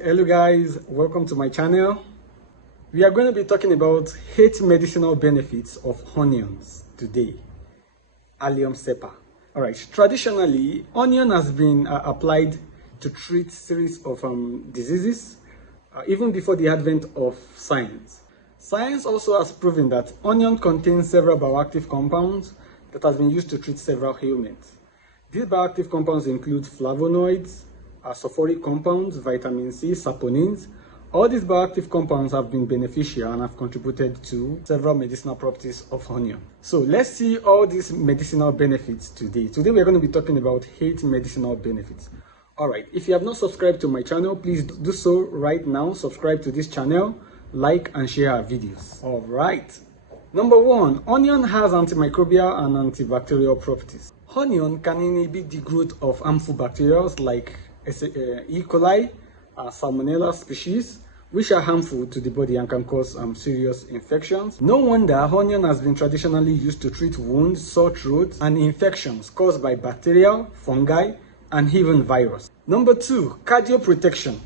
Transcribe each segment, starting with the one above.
Hello guys, welcome to my channel. We are going to be talking about 8 medicinal benefits of onions today. Allium cepa. Alright, traditionally, onion has been applied to treat series of diseases even before the advent of science. Science also has proven that onion contains several bioactive compounds that has been used to treat several ailments. These bioactive compounds include flavonoids, sulfuric compounds, vitamin C, saponins. All these bioactive compounds have been beneficial and have contributed to several medicinal properties of onion. So let's see all these medicinal benefits today. Today we're going to be talking about 8 medicinal benefits. Alright, if you have not subscribed to my channel, please do so right now. Subscribe to this channel, like and share our videos. Alright. Number 1, onion has antimicrobial and antibacterial properties. Onion can inhibit the growth of harmful bacteria like E. coli, Salmonella species, which are harmful to the body and can cause serious infections. No wonder onion has been traditionally used to treat wounds, sore throats, and infections caused by bacteria, fungi, and even virus. Number 2, cardioprotection.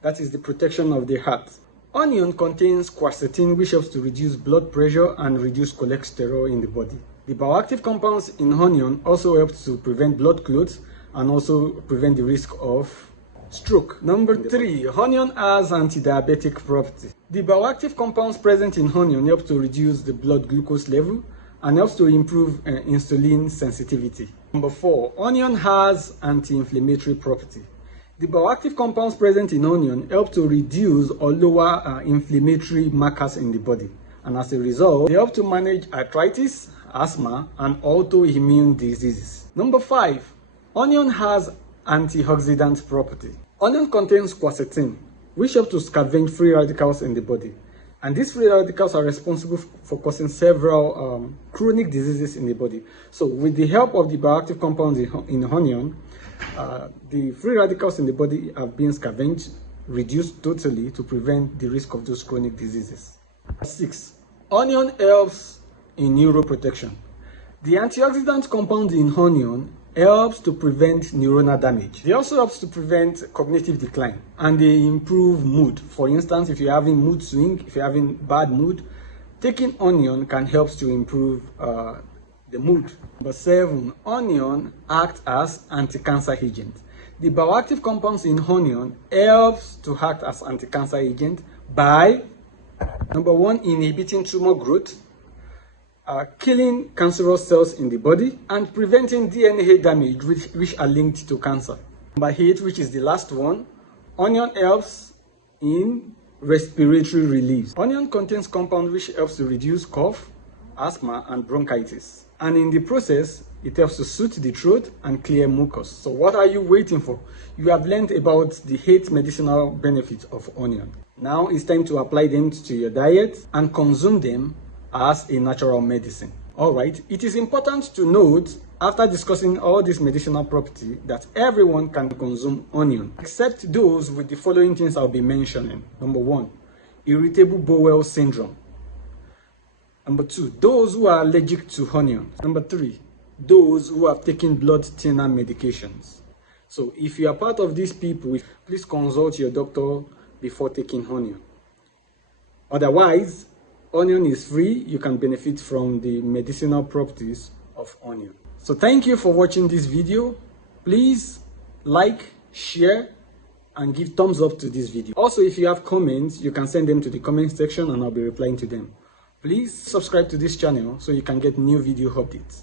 That is the protection of the heart. Onion contains quercetin, which helps to reduce blood pressure and reduce cholesterol in the body. The bioactive compounds in onion also help to prevent blood clots and also prevent the risk of stroke. Number 3, onion has anti-diabetic properties. The bioactive compounds present in onion help to reduce the blood glucose level and helps to improve insulin sensitivity. Number 4, onion has anti-inflammatory property. The bioactive compounds present in onion help to reduce or lower inflammatory markers in the body, and as a result, they help to manage arthritis, asthma, and autoimmune diseases. Number 5, onion has antioxidant property. Onion contains quercetin, which helps to scavenge free radicals in the body, and these free radicals are responsible for causing several chronic diseases in the body. So with the help of the bioactive compounds in onion, the free radicals in the body have been scavenged, reduced totally to prevent the risk of those chronic diseases. 6, onion helps in neuroprotection. The antioxidant compound in onion helps to prevent neuronal damage. They also helps to prevent cognitive decline, and they improve mood. For instance, if you're having mood swing, if you're having bad mood, taking onion can help to improve the mood. Number 7, onion acts as anti-cancer agent. The bioactive compounds in onion helps to act as anti-cancer agent by, number 1, inhibiting tumor growth, killing cancerous cells in the body, and preventing DNA damage which are linked to cancer. Number 8, which is the last one, onion helps in respiratory relief. Onion contains compounds which helps to reduce cough, asthma, and bronchitis. And in the process, it helps to soothe the throat and clear mucus. So what are you waiting for? You have learned about the 8 medicinal benefits of onion. Now it's time to apply them to your diet and consume them as a natural medicine. Alright, it is important to note, after discussing all these medicinal properties, that everyone can consume onion, except those with the following things I'll be mentioning. Number 1, irritable bowel syndrome. Number 2, those who are allergic to onions. Number 3, those who have taken blood thinner medications. So if you are part of these people, please consult your doctor before taking onion. Otherwise, onion is free. You can benefit from the medicinal properties of onion. So thank you for watching this video. Please like, share, and give thumbs up to this video. Also, if you have comments, you can send them to the comment section and I'll be replying to them. Please subscribe to this channel so you can get new video updates.